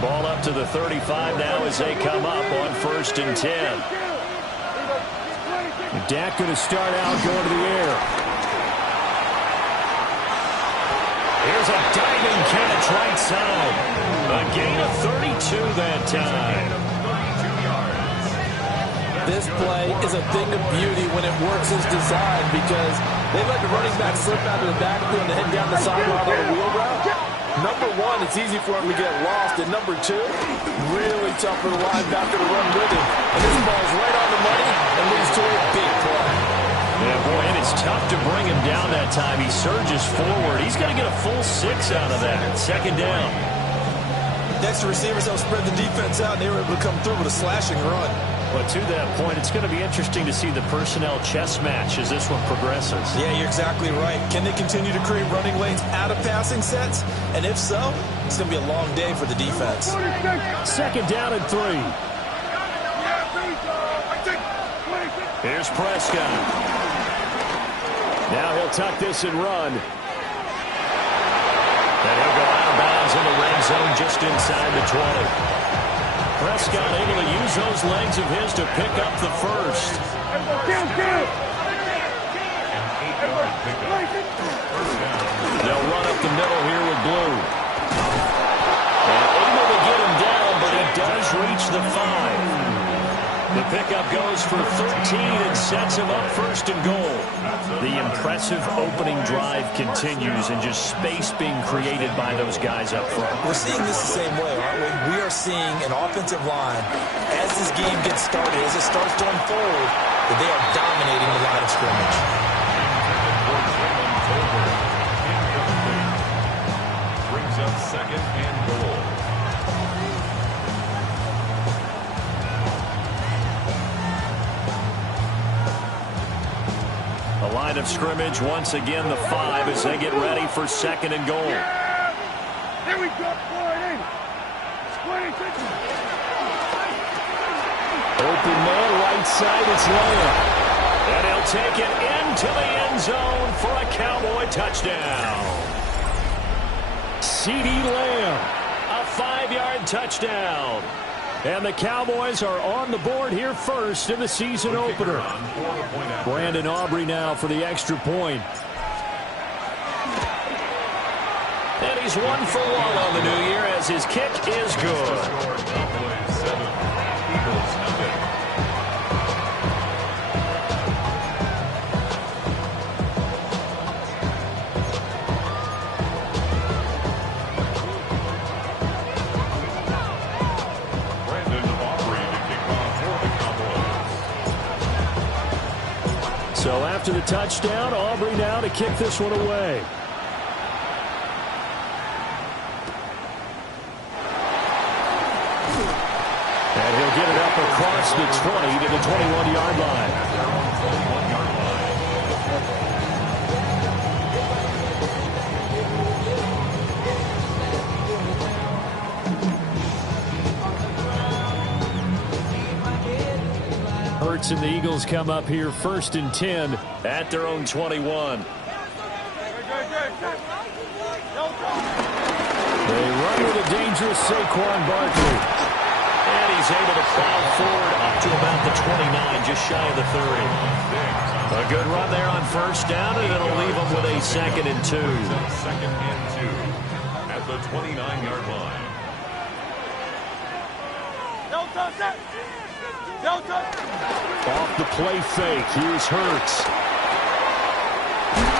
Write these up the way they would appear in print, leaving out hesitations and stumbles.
Ball up to the 35 now as they come up on 1st and 10. Dak going to start out going to the air. Here's a diving catch right side. A gain of 32 that time. This play is a thing of beauty when it works as designed because they let the running back slip out of the backfield and head down the sideline on a wheel route. Number one, it's easy for him to get lost. And number two, really tough for the linebacker to run with him. And this ball's right on the money and leads to a big play. Yeah, boy, and it's tough to bring him down that time. He surges forward. He's going to get a full 6 out of that. 2nd down. Next, the receivers help spread the defense out, and they were able to come through with a slashing run. But to that point, it's going to be interesting to see the personnel chess match as this one progresses. Yeah, you're exactly right. Can they continue to create running lanes out of passing sets? And if so, it's going to be a long day for the defense. 2nd down and 3. Here's Prescott. Now he'll tuck this and run. And he'll go out of bounds in the red zone just inside the 20. Prescott able to use those legs of his to pick up the first. They'll run up the middle here with Blue. And able to get him down, but he does reach the 5. The pickup goes for 13 and sets him up 1st and goal. The impressive opening drive continues and just space being created by those guys up front. We're seeing this the same way, aren't we? We are seeing an offensive line, as this game gets started, as it starts to unfold, that they are dominating the line of scrimmage. Brings up 2nd and goal. The line of scrimmage, once again, the 5 as they get ready for 2nd and goal. Here we go. Open man, right side, it's Lamb. And he'll take it into the end zone for a Cowboy touchdown. CeeDee Lamb, a 5-yard touchdown. And the Cowboys are on the board here first in the season opener. Brandon Aubrey now for the extra point. And he's 1 for 1 on the new year as his kick is good. So after the touchdown, Aubrey now to kick this one away. And he'll get it up across the 20 to the 21-yard line. Hurts and the Eagles come up here 1st and 10 at their own 21. They run with a dangerous Saquon Barkley. And he's able to plow forward up to about the 29, just shy of the 30. A good run there on 1st down, and it'll leave them with a 2nd and 2. 2nd and 2 at the 29-yard line. Off the play fake, here's Hurts.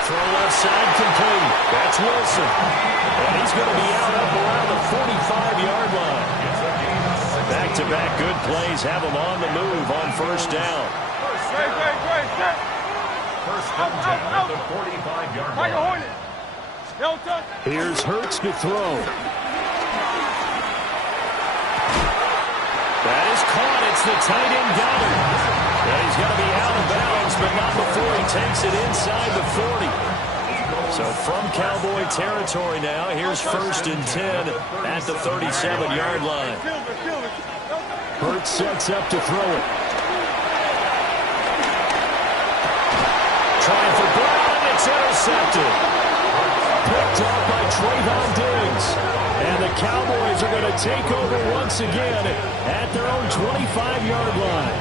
Throw left side complete. That's Wilson. And he's going to be out up around the 45-yard line. Back-to-back good plays have him on the move on 1st down. First down at the 45-yard line. Here's Hurts to throw. That is caught. It's the tight end Goddard. And he's going to be out of bounds, but not before he takes it inside the 40. So from Cowboy territory now, here's 1st and 10 at the 37-yard line. Hurts sets up to throw it. Trying for Brown. It's intercepted. Picked up by Trayvon Diggs. And the Cowboys are going to take over once again at their own 25-yard line.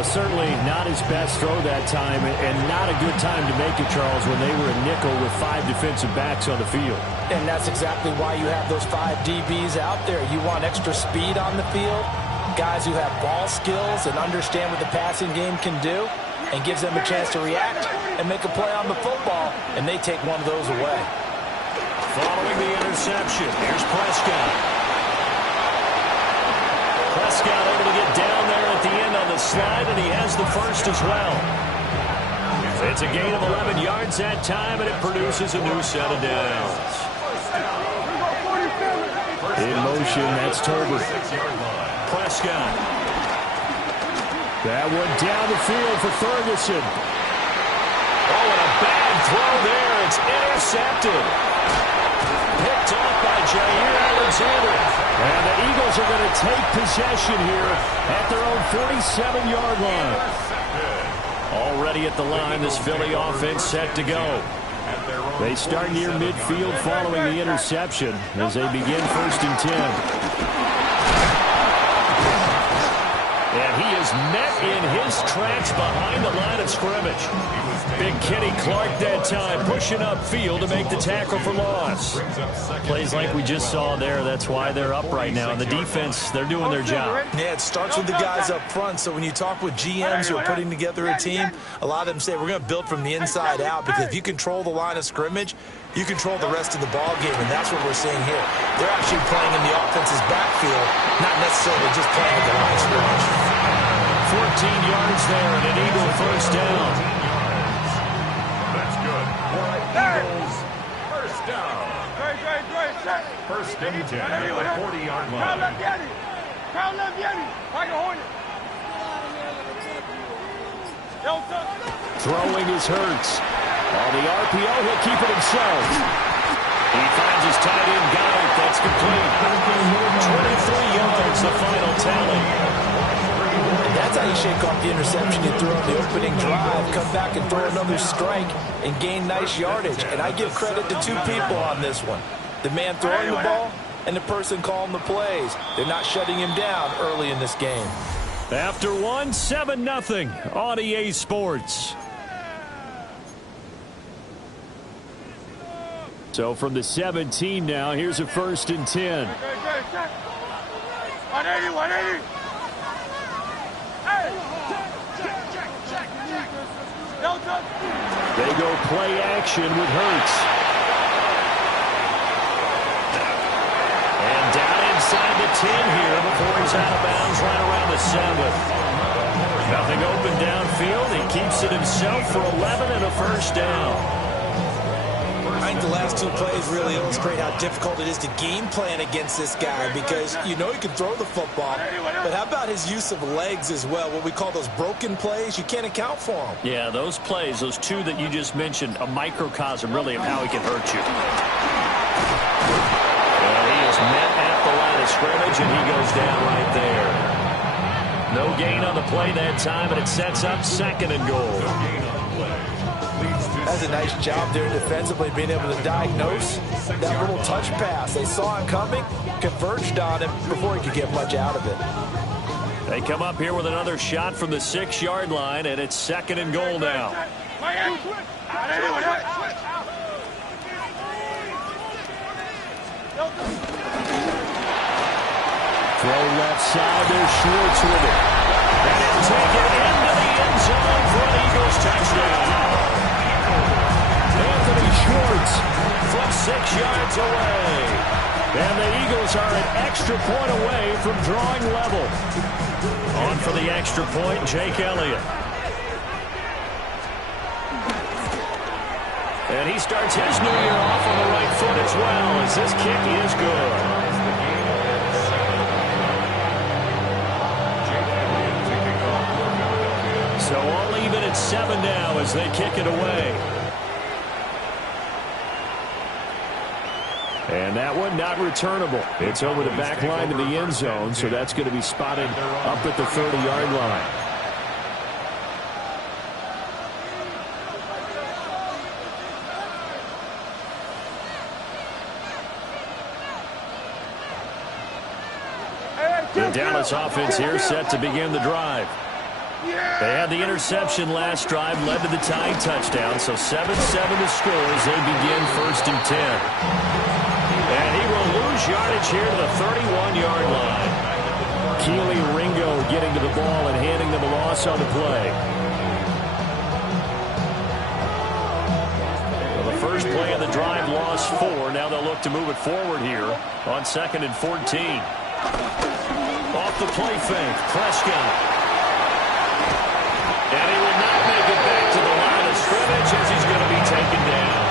Certainly not his best throw that time, and not a good time to make it, Charles, when they were a nickel with 5 defensive backs on the field. And that's exactly why you have those 5 DBs out there. You want extra speed on the field, guys who have ball skills and understand what the passing game can do, and gives them a chance to react and make a play on the football, and they take one of those away. Following the interception, here's Prescott. Prescott able to get down there at the end on the slide, and he has the first as well. It's a gain of 11 yards that time, and it produces a new set of downs. In motion, that's Tolbert. Prescott. That one down the field for Ferguson. Oh, and a bad throw there. It's intercepted. Picked off by Jair Alexander. And the Eagles are going to take possession here at their own 47-yard line. Already at the line, this Philly offense set to go. They start near midfield following the interception as they begin 1st and 10. And he is met in his tracks behind the line of scrimmage. Big Kenny Clark that time pushing upfield to make the tackle for loss. Plays like we just saw there. That's why they're up right now. And the defense, they're doing their job. Yeah, it starts with the guys up front. So when you talk with GMs who are putting together a team, a lot of them say we're going to build from the inside out, because if you control the line of scrimmage, you control the rest of the ball game, and that's what we're seeing here. They're actually playing in the offense's backfield, not necessarily just playing at the line of scrimmage. 14 yards there and an Eagle first down. That's good. For Eagles, first down. First and 10 at the 40-yard line. Throwing is Hurts. On the RPO, he'll keep it himself. He finds his tight end, got it. That's complete. 23 yards, the final tally. That's how you shake off the interception you threw on the opening drive, come back and throw another strike and gain nice yardage. And I give credit to 2 people on this one. The man throwing the ball and the person calling the plays. They're not shutting him down early in this game. After 1, 7-0 on EA Sports. So from the 17 now, here's a 1st and 10. 180. They go play action with Hurts. And down inside the 10 here before he's out of bounds right around the 7. Nothing open downfield. He keeps it himself for 11 and a first down. I think the last 2 plays really illustrate how difficult it is to game plan against this guy, because you know he can throw the football, but how about his use of legs as well? What we call those broken plays, you can't account for them. Yeah, those plays, those 2 that you just mentioned, a microcosm really of how he can hurt you. Well, he is met at the line of scrimmage, and he goes down right there. No gain on the play that time, and it sets up 2nd and goal. That's a nice job there defensively, being able to diagnose that little touch pass. They saw him coming, converged on him before he could get much out of it. They come up here with another shot from the 6-yard line, and it's 2nd and goal now. Throw left side, there's Schwartz with it. And he'll take it into the end zone for an Eagles touchdown. Anthony Schwartz from 6 yards away. And the Eagles are an extra point away from drawing level. On for the extra point, Jake Elliott. And he starts his new year off on the right foot as well, as this kick is good. So all even at 7 now as they kick it away. And that one not returnable. It's over the back line to the end zone, so that's going to be spotted up at the 30-yard line. The Dallas offense here set to begin the drive. They had the interception last drive, led to the tying touchdown, so 7-7 the score as they begin 1st and 10. And he will lose yardage here to the 31-yard line. Keely Ringo getting to the ball and handing them a loss on the play. Well, the first play of the drive lost 4. Now they'll look to move it forward here on 2nd and 14. Off the play fake, Prescott. And he will not make it back to the line of scrimmage as he's going to be taken down.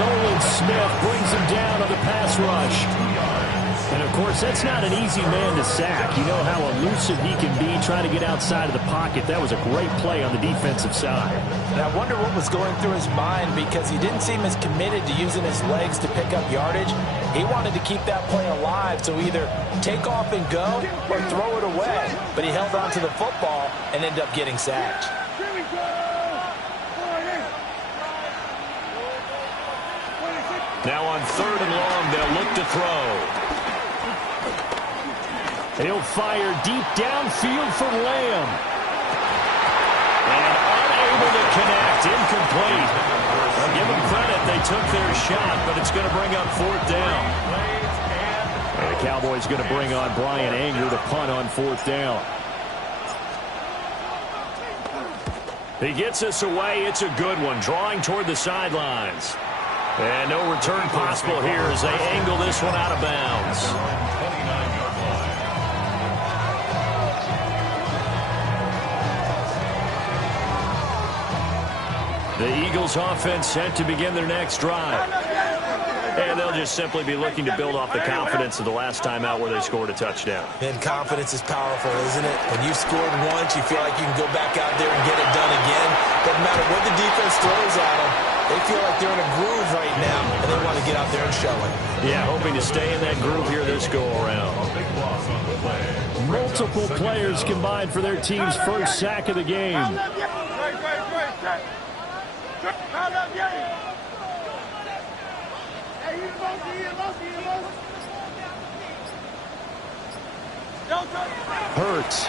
Nolan Smith brings him down on the pass rush. And, of course, that's not an easy man to sack. You know how elusive he can be trying to get outside of the pocket. That was a great play on the defensive side. And I wonder what was going through his mind because he didn't seem as committed to using his legs to pick up yardage. He wanted to keep that play alive, so either take off and go or throw it away. But he held on to the football and ended up getting sacked. Now on 3rd and long, they'll look to throw. He'll fire deep downfield for Lamb. And unable to connect, incomplete. I'll give them credit, they took their shot, but it's going to bring up 4th down. And the Cowboys going to bring on Brian Anger to punt on 4th down. He gets us away. It's a good one, drawing toward the sidelines. And no return possible here as they angle this one out of bounds. The Eagles offense set to begin their next drive. And they'll just simply be looking to build off the confidence of the last time out where they scored a touchdown. And confidence is powerful, isn't it? When you've scored once, you feel like you can go back out there and get it done again. Doesn't matter what the defense throws at them. They feel like they're in a groove right now, and they want to get out there and show it. Yeah, hoping to stay in that groove here this go-around. Multiple players combined for their team's first sack of the game. Hurts.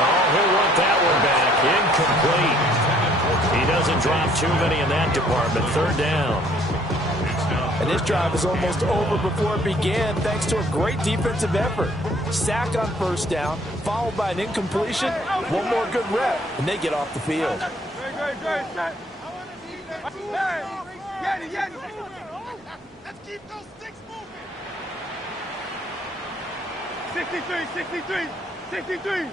Oh, he'll want that one back. Incomplete. He doesn't drop too many in that department. 3rd down. And this drive is almost over before it began thanks to a great defensive effort. Sack on 1st down, followed by an incompletion. One more good rep, and they get off the field. Let's keep those sticks moving. 63.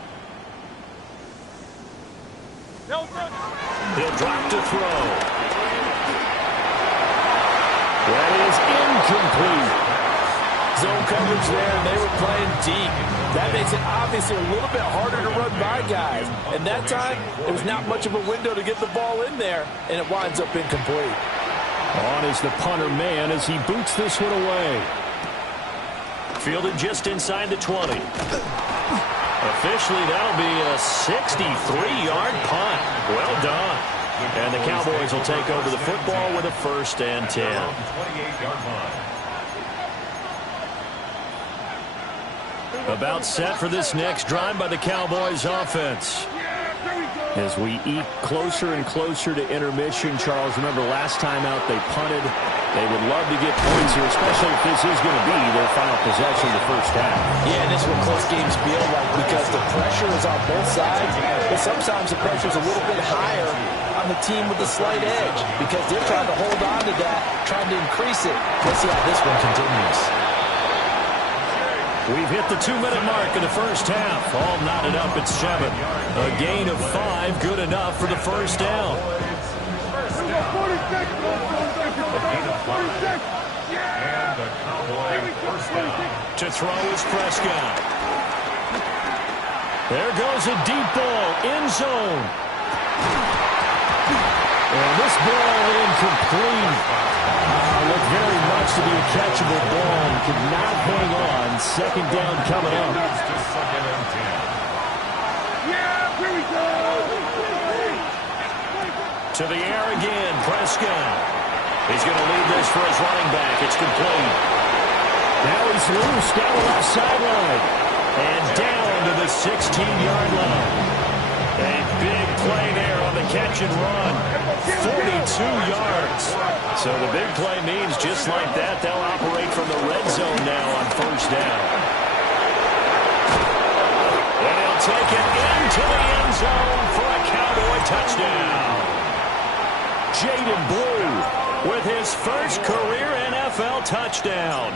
He'll drop to throw. That is incomplete. Zone coverage there, and they were playing deep. That makes it obviously a little bit harder to run by guys. And that time, there was not much of a window to get the ball in there, and it winds up incomplete. On is the punter man as he boots this one away. Fielded just inside the 20. Officially, that'll be a 63-yard punt. Well done. And the Cowboys will take over the football with a 1st and 10. 28-yard line. About set for this next drive by the Cowboys offense. As we eke closer and closer to intermission, Charles, remember last time out they punted. They would love to get points here, especially if this is going to be their final possession of the first half. Yeah, and this is what close games feel like because the pressure is on both sides, but sometimes the pressure is a little bit higher on the team with the slight edge because they're trying to hold on to that, trying to increase it. Let's see how this one continues. We've hit the 2-minute mark in the first half. All knotted up at 7. A gain of 5, good enough for the 1st down. And the Cowboys 1st down. To throw is Prescott. There goes a deep ball, end zone. And this ball incomplete. Looked very much to be a catchable ball. Could not hang on. 2nd down coming up. Just 2nd and 10. Yeah, here we go. To the air again, Prescott. He's going to lead this for his running back. It's complete. Now he's loose down the left sideline. And down to the 16-yard line. A big play there on the catch and run. 42 yards. So the big play means just like that, they'll operate from the red zone now on first down. And he'll take it into the end zone for a Cowboy touchdown. Jaden Blue with his first career NFL touchdown.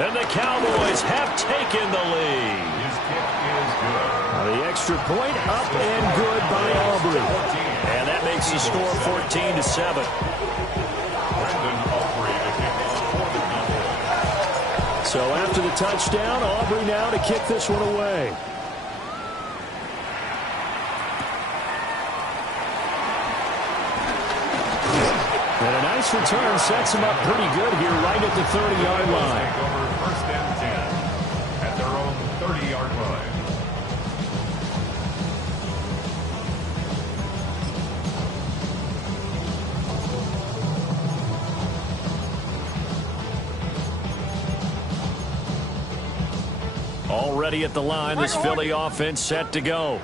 And the Cowboys have taken the lead. His kick is good. The extra point up and good by Aubrey. And that makes the score 14-7. Brandon Aubrey to kick off for the Cowboys. So after the touchdown, Aubrey now to kick this one away. And a nice return sets him up pretty good here right at the 30-yard line. Take over first and 10 at their own 30-yard line. Already at the line, this Philly offense set to go.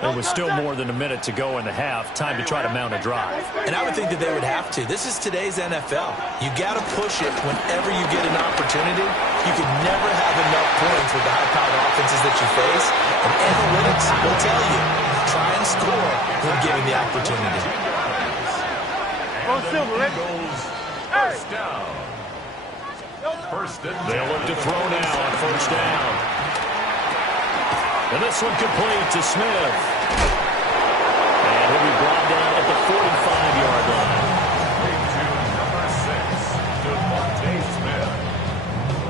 There was still more than a minute to go in the half. Time to try to mount a drive. And I would think that they would have to. This is today's NFL. You got to push it whenever you get an opportunity. You can never have enough points with the high-powered offenses that you face. And analytics will tell you, try and score when given the opportunity. Eagles, first down. First and 10. They'll look to throw now on first down. And this one complete to Smith. And he'll be brought down at the 45-yard line. Bring to number 6, Devontae Smith.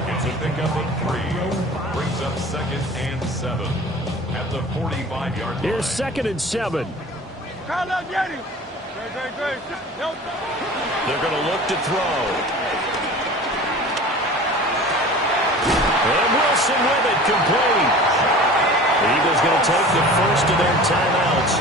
Gets a pickup of 3. Brings up second and 7 at the 45-yard line. Here's second and 7. They're going to look to throw. And Wilson with it, complete. The Eagles going to take the first of their timeouts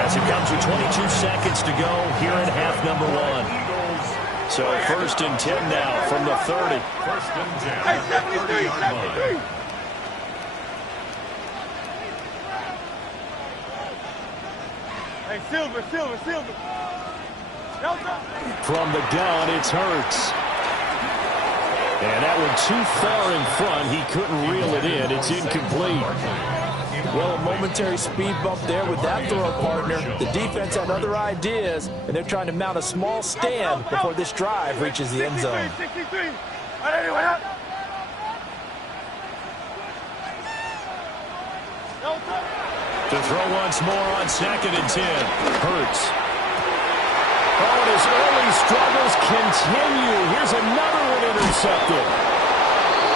as it comes with 22 seconds to go here in half number 1. So first and 10 now from the 30. First and 10 at the 30-yard line. Hey, Silver. From the gun, it's Hurts. And that one too far in front. He couldn't reel it in. It's incomplete. Well, a momentary speed bump there with that throw partner. The defense had other ideas, and they're trying to mount a small stand before this drive reaches the end zone. 63. To throw once more on second and 10. Hurts. Oh, and his early struggles continue. Here's another one intercepted.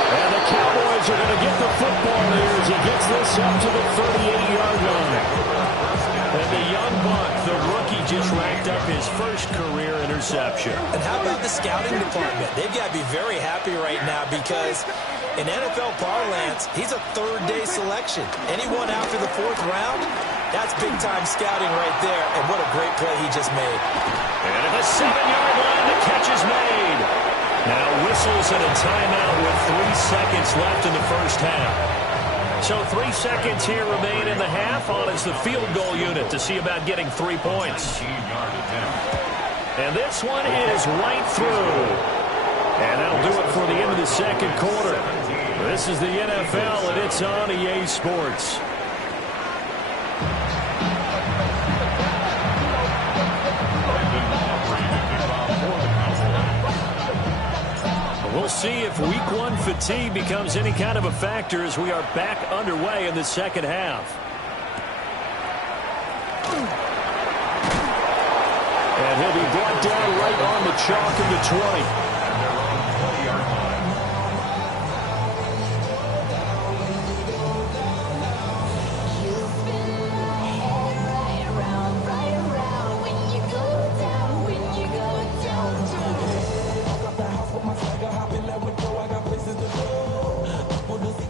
And the Cowboys are going to get the football here as he gets this up to the 38-yard line. And the young buck, the rookie, just racked up his first career interception. And how about the scouting department? They've got to be very happy right now because in NFL parlance, he's a third-day selection. Anyone after the 4th round, that's big-time scouting right there. And what a great play he just made. And at the 7-yard line, the catch is made. Now whistles and a timeout with 3 seconds left in the first half. So 3 seconds here remain in the half on as the field goal unit to see about getting 3 points. And this one is right through. And that'll do it for the end of the second quarter. This is the NFL, and it's on EA Sports. We'll see if week 1 fatigue becomes any kind of a factor as we are back underway in the second half. And he'll be brought down right on the chalk of the 20.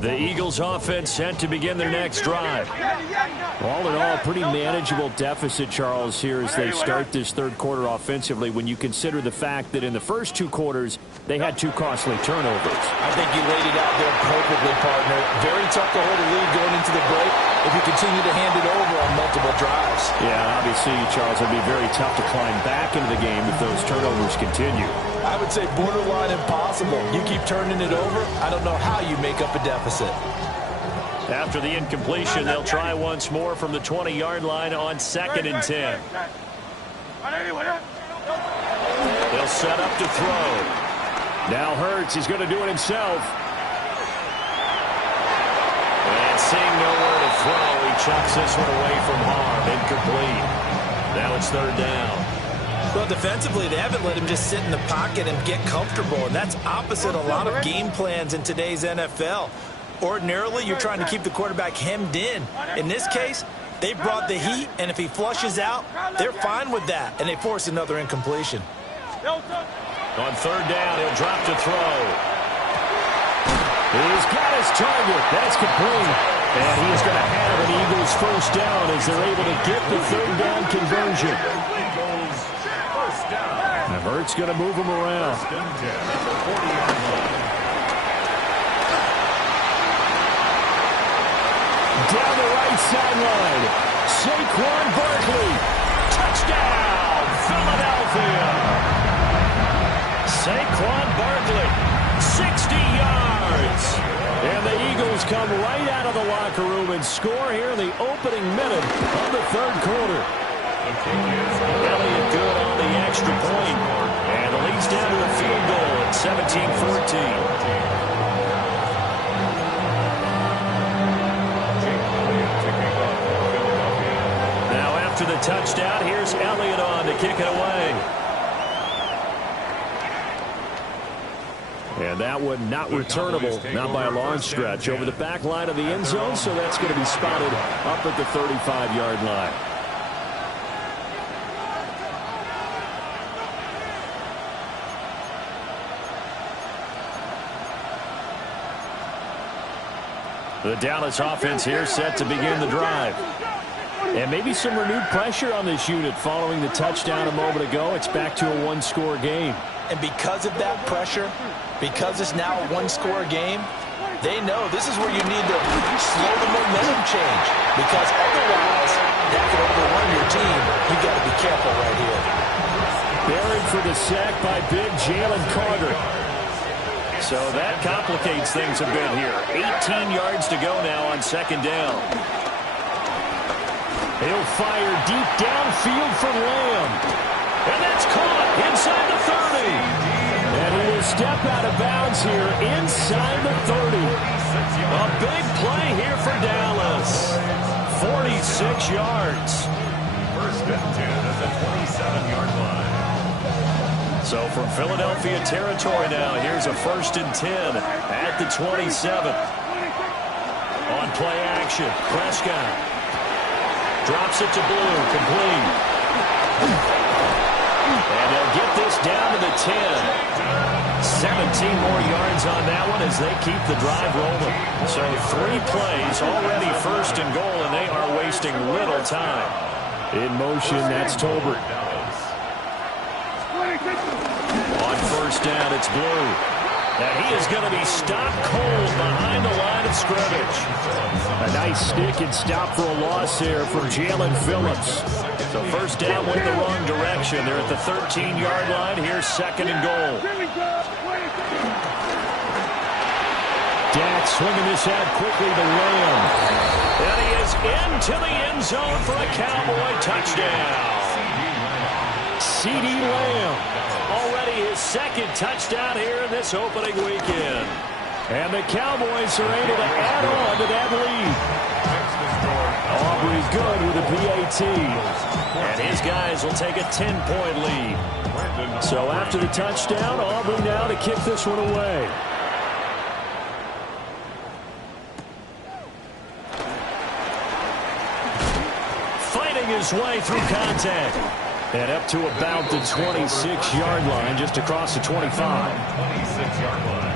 The Eagles offense set to begin their next drive. All in all, pretty manageable deficit, Charles, here as they start this third quarter offensively when you consider the fact that in the first two quarters, they had 2 costly turnovers. I think you laid it out there perfectly, partner. Very tough to hold a lead going into the break if you continue to hand it over on multiple drives. Yeah, obviously, Charles, it'd be very tough to climb back into the game if those turnovers continue. I would say borderline impossible. You keep turning it over, I don't know how you make up a deficit. After the incompletion, they'll try once more from the 20-yard line on 2nd and 10. They'll set up to throw. Now Hurts is going to do it himself. And seeing nowhere to throw, he chucks this one away from harm. Incomplete. Now it's 3rd down. Well, defensively, they haven't let him just sit in the pocket and get comfortable, and that's opposite a lot of game plans in today's NFL. Ordinarily, you're trying to keep the quarterback hemmed in. In this case, they brought the heat, and if he flushes out, they're fine with that, and they force another incompletion. On 3rd down, he'll drop to throw. He's got his target. That's complete. And he's going to have an Eagles first down as they're able to get the 3rd down conversion. Now Hurts going to move him around. Down the right sideline, Saquon Barkley. Touchdown, Philadelphia. Saquon Barkley, 60 yards. And the Eagles come right out of the locker room and score here in the opening minute of the 3rd quarter. Elliott good on the extra point. And the lead's down to a field goal at 17-14. To the touchdown, here's Elliott on to kick it away. And that one not returnable, not by a long stretch, over the back line of the end zone, so that's going to be spotted up at the 35-yard line. The Dallas offense here set to begin the drive. And maybe some renewed pressure on this unit following the touchdown a moment ago. It's back to a 1-score game. And because of that pressure, because it's now a 1-score game, they know this is where you need to slow the momentum change. Because otherwise, that could overrun your team. You've got to be careful right here. Buried for the sack by big Jalen Carter. So that complicates things a bit here. 18 yards to go now on 2nd down. He'll fire deep downfield for Lamb. And that's caught inside the 30. And he will step out of bounds here inside the 30. A big play here for Dallas. 46 yards. 1st and 10 at the 27-yard line. So from Philadelphia territory now, here's a 1st and 10 at the 27. On play action, Prescott. Drops it to Blue, complete. And they'll get this down to the 10. 17 more yards on that one as they keep the drive rolling. So 3 plays, already 1st and goal, and they are wasting little time. In motion, that's Tolbert. On 1st down, it's Blue. And he is going to be stopped cold behind the line of scrimmage. A nice stick and stop for a loss there from Jalen Phillips. So 1st down went the wrong direction. They're at the 13-yard line. Here's 2nd and goal. Dak swinging this out quickly to Lamb. And he is into the end zone for a Cowboy touchdown. CeeDee Lamb. Already his 2nd touchdown here in this opening weekend. And the Cowboys are able to add on to that lead. Aubrey good with a PAT. And his guys will take a 10-point lead. So after the touchdown, Aubrey now to kick this one away. Fighting his way through contact. And up to about the 26-yard line, just across the 25. 26-yard line.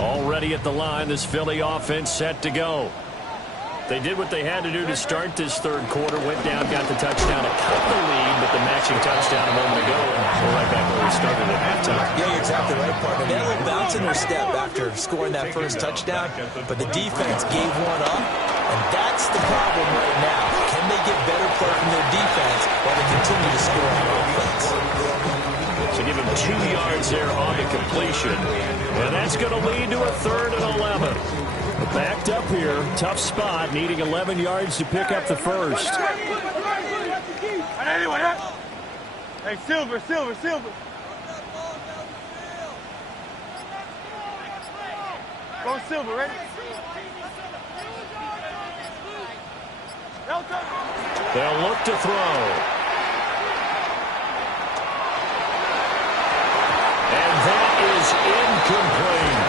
Already at the line, this Philly offense set to go. They did what they had to do to start this third quarter. Went down, got the touchdown to cut the lead, but the matching touchdown a moment ago. We're right back where we started at halftime. Yeah, you're exactly right, partner. They had a little bounce in their step after scoring that first touchdown, but the defense gave one up, and that's the problem right now. Can they get better play from their defense while they continue to score on offense? So give him 2 yards there on the completion, and that's going to lead to a 3rd and 11. Backed up here, tough spot, needing 11 yards to pick up the first. Hey, Silver. Go Silver, ready? They'll look to throw. And that is incomplete.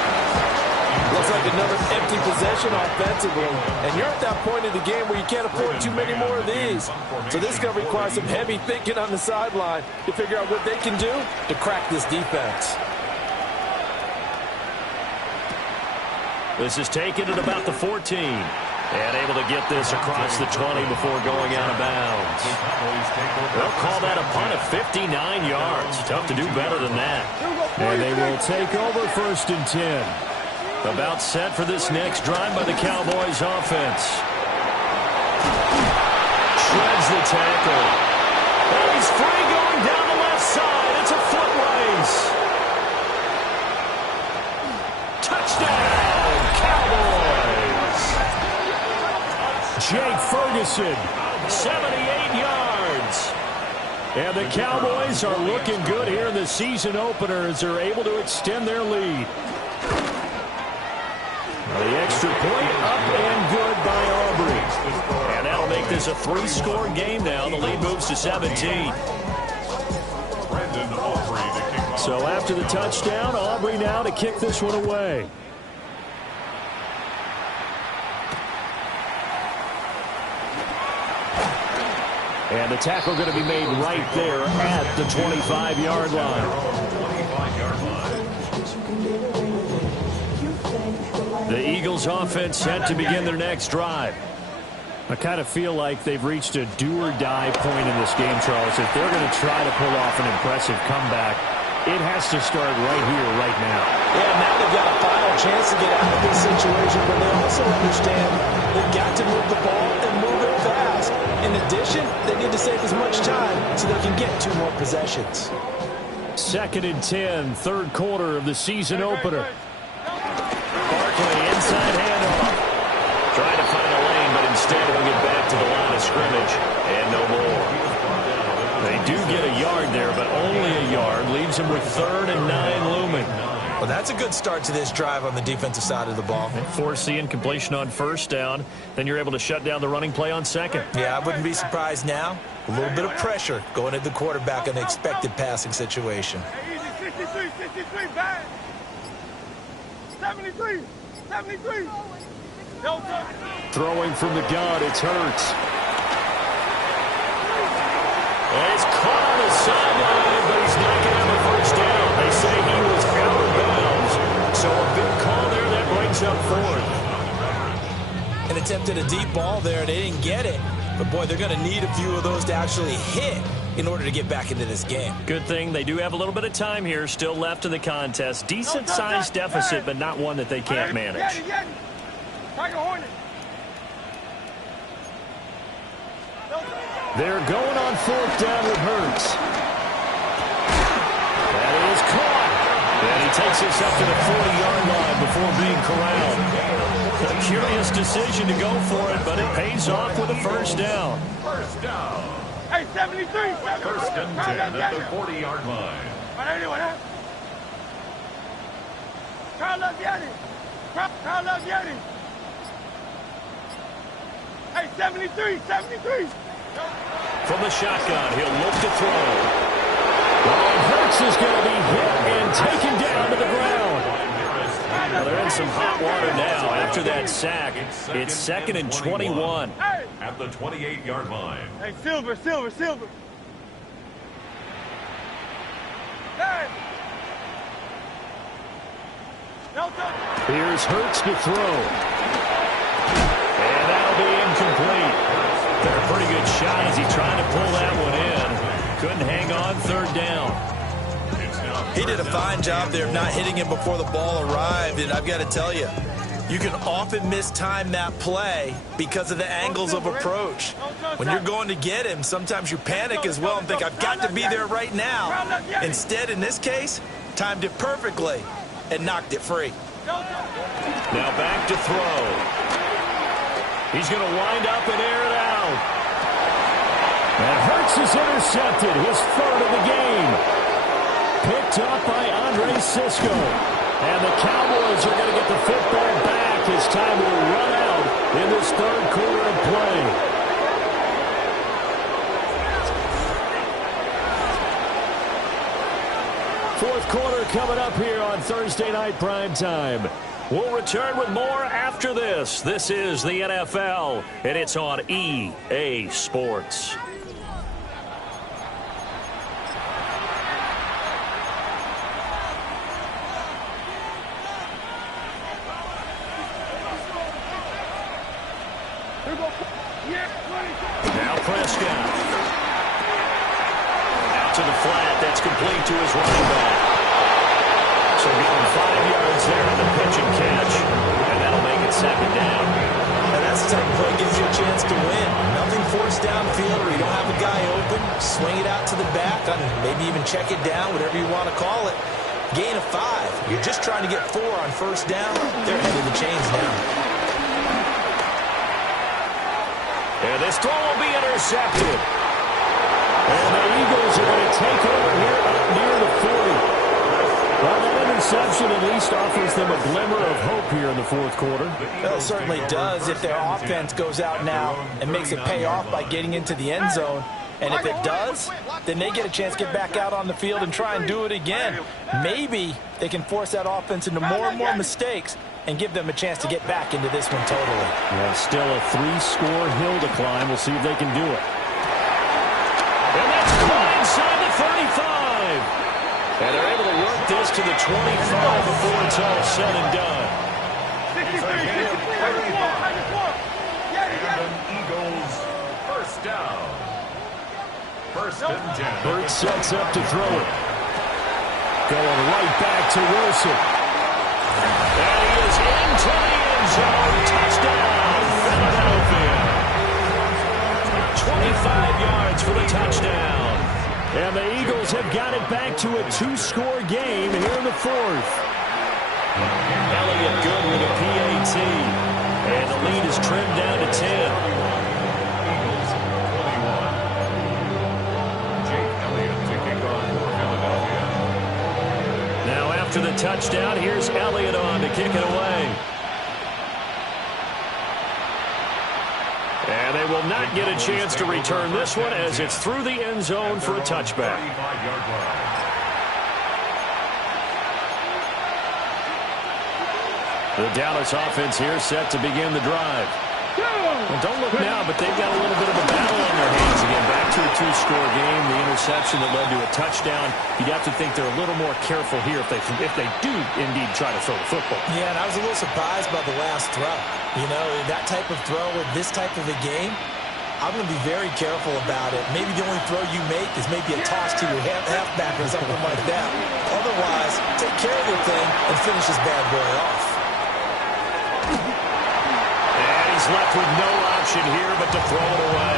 Looks like another empty possession offensively. And you're at that point in the game where you can't afford too many more of these. So this is going to require some heavy thinking on the sideline to figure out what they can do to crack this defense. This is taken at about the 14. And able to get this across the 20 before going out of bounds. They'll call that a punt of 59 yards. Tough to do better than that. And they will take over 1st and 10. About set for this next drive by the Cowboys offense. Shreds the tackle. And he's free going down the left side. It's a foot race. Touchdown, Cowboys. Jake Ferguson, 78 yards. And the Cowboys are looking good here in the season opener as they're able to extend their lead. The extra point up and good by Aubrey. And that'll make this a 3-score game now. The lead moves to 17. So after the touchdown, Aubrey now to kick this one away. And the tackle going to be made right there at the 25-yard line. The Eagles offense set to begin their next drive. I kind of feel like they've reached a do-or-die point in this game, Charles. If they're going to try to pull off an impressive comeback, it has to start right here, right now. Yeah, now they've got a final chance to get out of this situation, but they also understand they've got to move the ball and move it fast. In addition, they need to save as much time so they can get 2 more possessions. 2nd and 10, 3rd quarter of the season opener. Barkley inside handoff. Trying to find a lane, but instead it'll get back to the line of scrimmage. And no more. They do get a yard there, but only a yard. Leaves them with 3rd and 9 looming. Well, that's a good start to this drive on the defensive side of the ball. And forcing completion on 1st down. Then you're able to shut down the running play on 2nd. Yeah, I wouldn't be surprised now. A little bit of pressure going at the quarterback in the expected passing situation. Hey, easy, 63, bad. 73. Throwing from the gun, it's Hurts. And it's caught on the sideline, but he's not going to have a 1st down. They say he was out of bounds. So a big call there that brings up 4th. And attempted a deep ball there. They didn't get it. But, boy, they're going to need a few of those to actually hit in order to get back into this game. Good thing they do have a little bit of time here still left in the contest. Decent-sized deficit, but not one that they can't manage. They're going on 4th down with Hurts. That is caught. And he takes this up to the 40-yard line before being corralled. A curious decision to go for it, but it pays off with a 1st down. 1st down. Hey, 73. 1st and 10 at the 40-yard line. Hey, 73. From the shotgun, he'll look to throw. And Hurts is going to be hit and taken down to the ground. Well, they're in some hot water now after that sack. It's 2nd and 21. At the 28-yard line. Hey, Silver. Hey. Here's Hurts to throw. And that'll be incomplete. They're a pretty good shot as he tried to pull that one in. Couldn't hang on, third down. He did a fine job there of not hitting him before the ball arrived, and I've got to tell you, you can often mistime that play because of the angles of approach. When you're going to get him, sometimes you panic as well and think, I've got to be there right now. Instead, in this case, timed it perfectly and knocked it free. Now back to throw. He's going to wind up and air it out. And Hurts is intercepted, his third of the game. Picked up by Obs.Nestooo. And the Cowboys are going to get the football back as time will run out in this third quarter of play. Fourth quarter coming up here on Thursday Night Primetime. We'll return with more after this. This is the NFL, and it's on EA Sports. Now Prescott. Out to the flat. That's complete to his running back. So give him 5 yards there on the pitch and catch. And that'll make it second down. And that's the type of play that gives you a chance to win. Nothing forced downfield where you don't have a guy open. Swing it out to the back. Maybe even check it down, whatever you want to call it. Gain of 5. You're just trying to get 4 on first down. They're ahead of the chains now. And this throw will be intercepted. And the Eagles are going to take over here up near the 40. Well, that interception at least offers them a glimmer of hope here in the fourth quarter. Well, it certainly does if their offense goes out now and makes it pay off by getting into the end zone. And if it does, then they get a chance to get back out on the field and try and do it again. Maybe they can force that offense into more and more mistakes and give them a chance to get back into this one totally. Well, still a 3-score hill to climb. We'll see if they can do it. And that's caught inside the 35. And they're able to work this to the 25 before it's all said and done. Eagles first down. First and 10. Burt sets up to throw it. Going right back to Wilson. And he is into the end zone. Touchdown, Philadelphia. 25 yards for the touchdown. And the Eagles have got it back to a 2-score game here in the fourth. Elliott good with a PAT. And the lead is trimmed down to 10. After the touchdown, here's Elliott on to kick it away. And they will not get a chance to return this one as it's through the end zone for a touchback. The Dallas offense here set to begin the drive. Well, don't look now, but they've got a little bit of a battle on their hands again. Back to a 2-score game. The interception that led to a touchdown. You'd have to think they're a little more careful here if they do indeed try to throw the football. Yeah, and I was a little surprised by the last throw. You know, that type of throw with this type of a game, I'm going to be very careful about it. Maybe the only throw you make is maybe a toss to your halfback or something like that. Otherwise, take care of your thing and finish this bad boy off. He's left with no option here but to throw it away.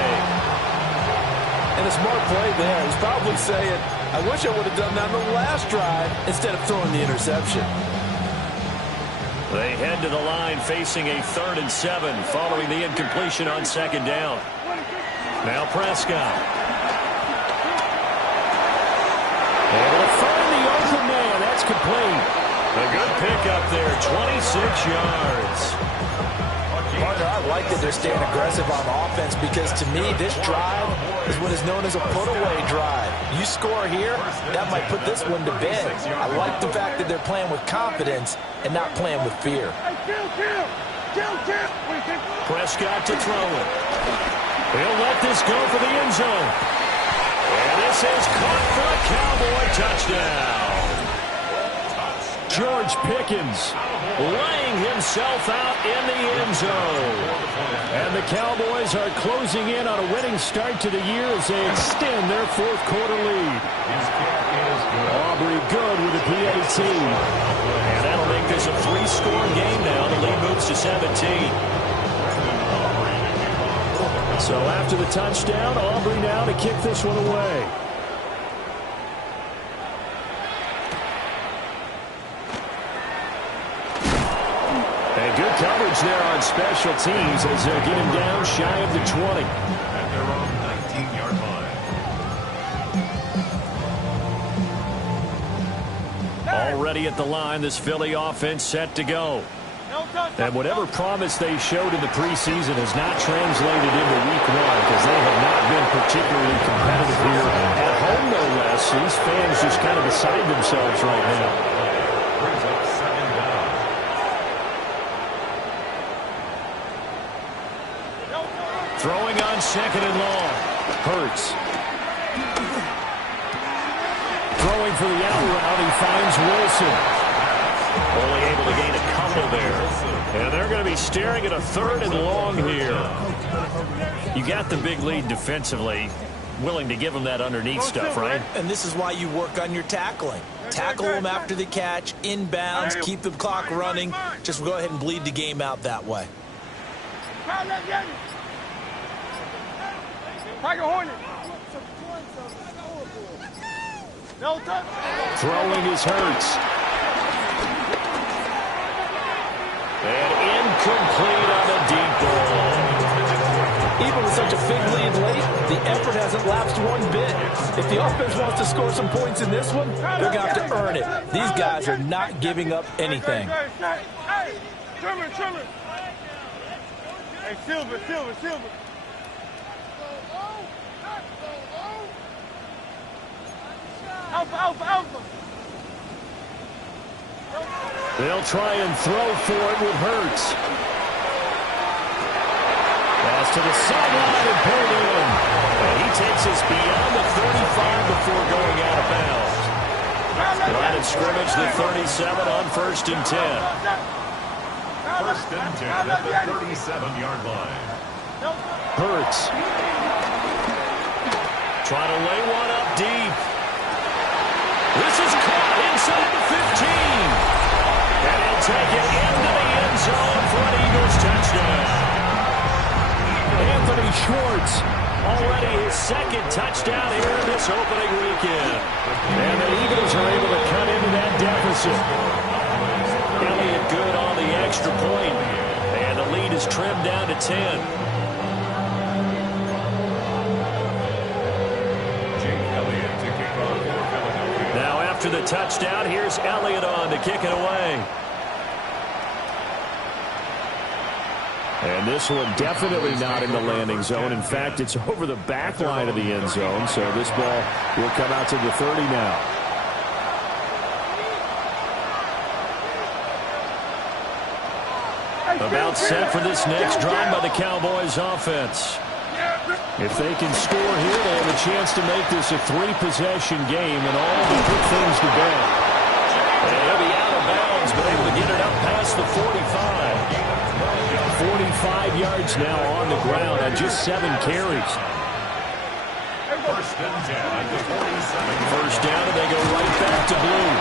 And a smart play there. He's probably saying, I wish I would have done that on the last drive instead of throwing the interception. They head to the line facing a 3rd and 7 following the incompletion on second down. Now Prescott. Able to find the open man. That's complete. A good pickup there, 26 yards. Partner, I like that they're staying aggressive on offense because to me, this drive is what is known as a put-away drive. You score here, that might put this one to bed. I like the fact that they're playing with confidence and not playing with fear. Prescott to throw it. He'll let this go for the end zone. And this is caught for a Cowboy touchdown. George Pickens laying himself out in the end zone. And the Cowboys are closing in on a winning start to the year as they extend their fourth quarter lead. Aubrey good with a PAT. And that'll make this a 3-score game now. The lead moves to 17. So after the touchdown, Aubrey now to kick this one away. And good coverage there on special teams as they get him down shy of the 20. At their own 19-yard line. Already at the line, this Philly offense set to go. And whatever promise they showed in the preseason has not translated into week one because they have not been particularly competitive here. At home, no less, these fans just kind of beside themselves right now. Brings up second down. Throwing on second and long. Hurts. Throwing for the out route, he finds Wilson. Only able to gain a couple there. And they're going to be staring at a third and long here. You got the big lead defensively. Willing to give them that underneath stuff, right? And this is why you work on your tackling. Tackle them after the catch, inbounds, keep the clock running. Just go ahead and bleed the game out that way. Throwing is Hurts. And incomplete on the deep ball. Even with such a big lead late, the effort hasn't lapsed one bit. If the offense wants to score some points in this one, they're going to have to earn it. These guys are not giving up anything. Hey, Trimmer. Hey, Silver. Alpha. They'll try and throw for it with Hurts. Pass to the sideline and pulled in. And he takes us beyond the 35 before going out of bounds. Line of scrimmage, the 37 on 1st and 10. 1st and 10 at the 37-yard line. Hurts. Trying to lay one up deep. This is caught inside the 15. And he'll take it into the end zone for an Eagles touchdown. Anthony Schwartz. Already his second touchdown here in this opening weekend. And the Eagles are able to cut into that deficit. Elliott good on the extra point. And the lead is trimmed down to 10. Now after the touchdown, here's Elliott on to kick it away. And this one definitely not in the landing zone. In fact, it's over the back line of the end zone. So this ball will come out to the 30 now. About set for this next drive by the Cowboys offense. If they can score here, they have a chance to make this a 3-possession game and all to put things to bed. And he'll be out of bounds, but able to get it up past the 45. 45 yards now on the ground on just 7 carries. 1st and 10 at the 47. First down, and they go right back to blue.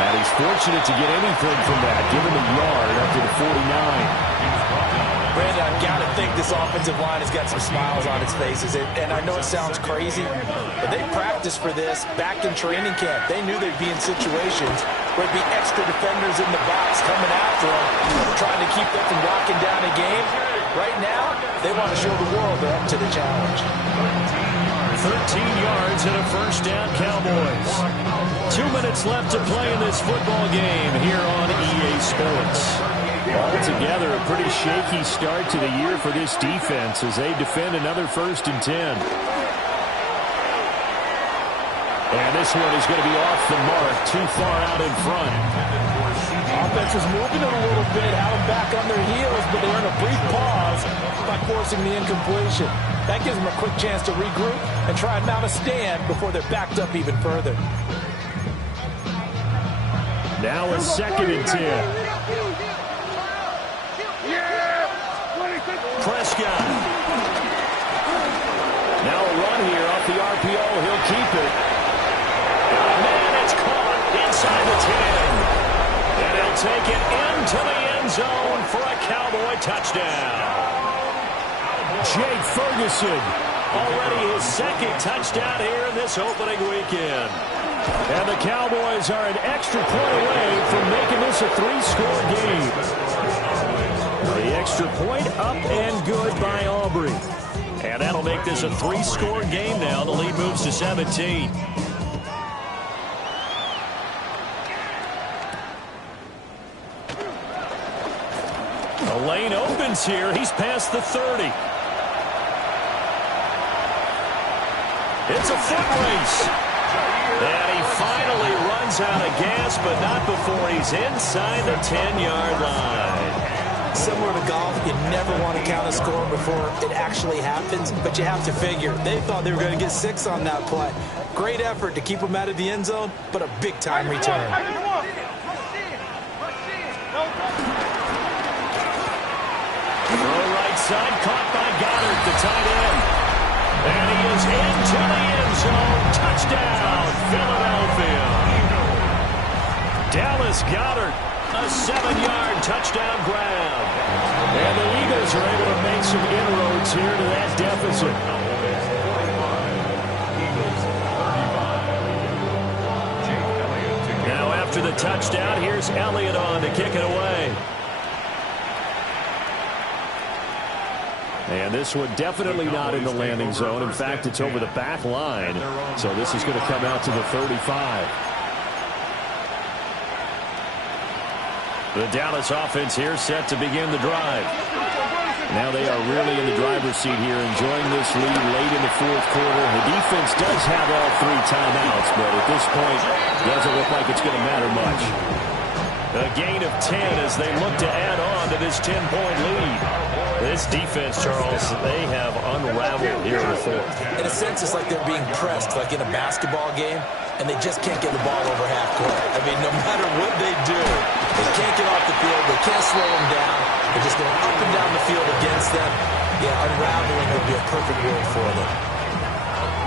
And he's fortunate to get anything from that, given the yard up to the 49. Brandon, I've got to think this offensive line has got some smiles on its faces. And I know it sounds crazy, but they practiced for this back in training camp. They knew they'd be in situations where there'd be extra defenders in the box coming after them, trying to keep them from locking down a game. Right now, they want to show the world they're up to the challenge. 13 yards and a first down, Cowboys. 2 minutes left to play in this football game here on EA Sports. Altogether, a pretty shaky start to the year for this defense as they defend another 1st and 10. And this one is going to be off the mark, too far out in front. Offense is moving it a little bit, have them back on their heels, but they earn a brief pause by forcing the incompletion. That gives them a quick chance to regroup and try and mount a stand before they're backed up even further. Now a 2nd and 10. Prescott. Now a run here off the RPO. He'll keep it. Man, it's caught inside the 10. And he'll take it into the end zone for a Cowboy touchdown. Jake Ferguson. Already his 2nd touchdown here in this opening weekend. And the Cowboys are an extra point away from making this a 3-score game. The extra point up and good by Aubrey. And that'll make this a 3-score game now. The lead moves to 17. The lane opens here. He's past the 30. It's a foot race. And he finally runs out of gas, but not before he's inside the 10-yard line. Similar to golf, you never want to count a score before it actually happens, but you have to figure. They thought they were going to get 6 on that play. Great effort to keep them out of the end zone, but a big-time return. Throw right side, caught by Goddard, the tight end. And he is into the end zone. Touchdown, Philadelphia. Dallas Goedert, A 7-yard touchdown grab. and the Eagles are able to make some inroads here to that deficit. Now after the touchdown, here's Elliott on to kick it away. And this one definitely not in the landing zone. In fact, it's over the back line. So this is going to come out to the 35. The Dallas offense here set to begin the drive. Now they are really in the driver's seat here, enjoying this lead late in the 4th quarter. The defense does have all 3 timeouts, but at this point, doesn't look like it's going to matter much. A gain of 10 as they look to add on to this 10-point lead. This defense, Charles, they have unraveled here in the 4th. In a sense, it's like they're being pressed, like in a basketball game, and they just can't get the ball over half court. I mean, no matter what they do, they can't get off the field. They can't slow them down. They're just going up and down the field against them. Yeah, unraveling would be a perfect word for them.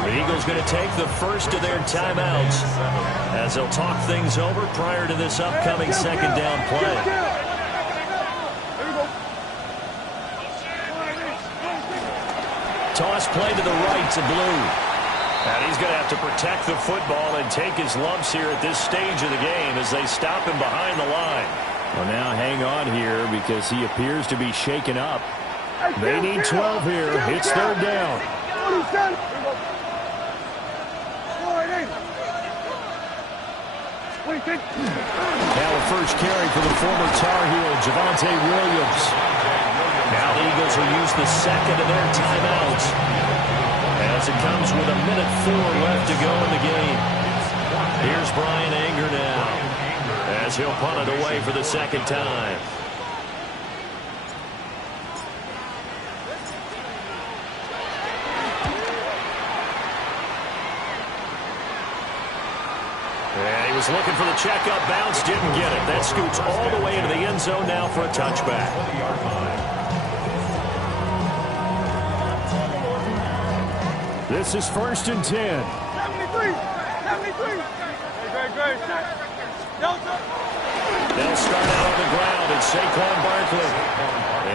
The Eagles going to take the first of their timeouts as they'll talk things over prior to this upcoming 2nd down play. Toss play to the right to Blue. And he's going to have to protect the football and take his lumps here at this stage of the game as they stop him behind the line. Well, now hang on here because he appears to be shaken up. They need 12 here. It's 3rd down. Now a first carry for the former Tar Heel, Javonte Williams. Now the Eagles will use the 2nd of their timeouts as it comes with 1:04 left to go in the game. Here's Brian Anger now as he'll punt it away for the 2nd time. And he was looking for the checkup bounce, didn't get it. That scoots all the way into the end zone now for a touchback. This is 1st and 10. 73. Great. They'll start out on the ground. It's Saquon Barkley.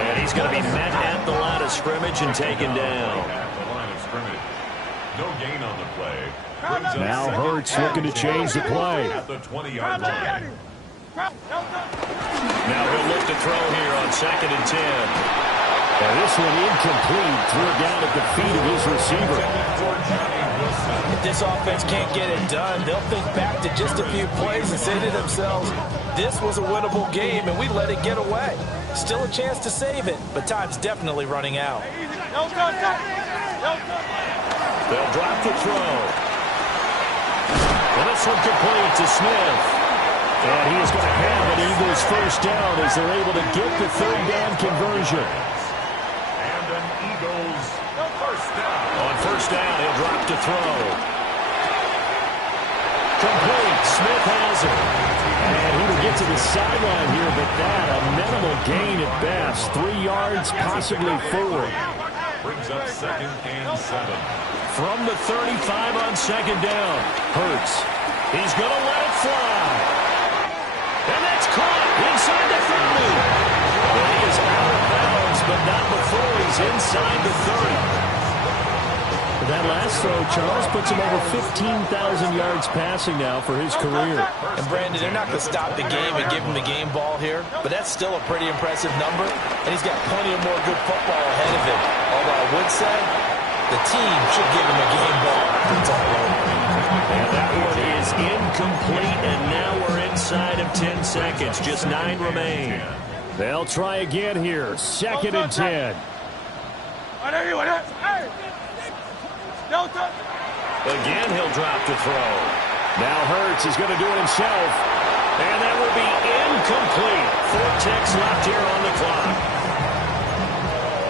And he's going to be met at the line of scrimmage and taken down. At the line of scrimmage. No gain on the play. Now Hurts looking to change the play. At the 20-yard line. Now he'll look to throw here on 2nd and 10. And this one incomplete. Threw it down at the feet of his receiver. If this offense can't get it done, they'll think back to just a few plays and say to themselves, this was a winnable game and we let it get away. Still a chance to save it, but time's definitely running out. They'll drop the throw. And this one complete to Smith. And he is going to have an Eagles first down as they're able to get the 3rd down conversion. And an Eagles first down. On 1st down, he'll drop to throw. Complete. Smith has it. And he was get to the sideline here, but that, a minimal gain at best. 3 yards, possibly 4. Brings up 2nd and 7. From the 35 on 2nd down. Hurts. He's going to let it fly. And that's caught inside the 30. And he is out of bounds, but not before he's inside the 30. That last throw, Charles, puts him over 15,000 yards passing now for his career. And, Brandon, they're not going to stop the game and give him the game ball here, but that's still a pretty impressive number, and he's got plenty of more good football ahead of him. Although I would say the team should give him a game ball. It's all over. And that one is incomplete, and now we're inside of 10 seconds. Just 9 remain. They'll try again here. 2nd and 10. Again, he'll drop to throw. Now Hurts is going to do it himself. And that will be incomplete. 4 ticks left here on the clock.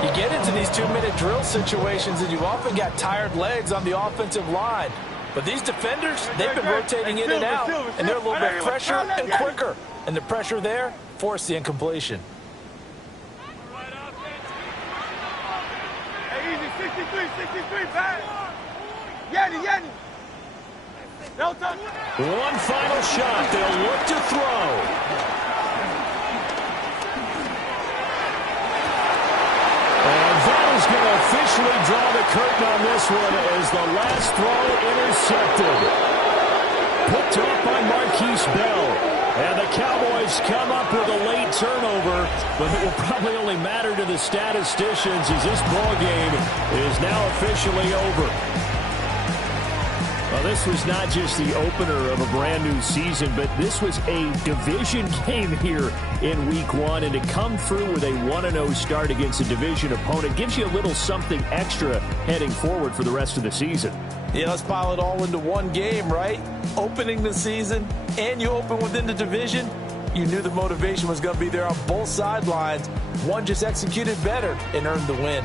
You get into these 2-minute drill situations, and you've often got tired legs on the offensive line. But these defenders, they've been rotating in and out, and they're a little bit fresher and quicker. And the pressure there forced the incompletion. Hey, easy, 63, pass. Yanni. No touch. One final shot. They'll look to throw. And that is going to officially draw the curtain on this one as the last throw intercepted. Picked off by Marquise Bell. And the Cowboys come up with a late turnover, but it will probably only matter to the statisticians as this ball game is now officially over. Well, this was not just the opener of a brand new season, but this was a division game here in Week 1, and to come through with a 1-0 start against a division opponent gives you a little something extra heading forward for the rest of the season. Yeah, let's pile it all into one game, right? Opening the season, and you open within the division. You knew the motivation was going to be there on both sidelines. One just executed better and earned the win.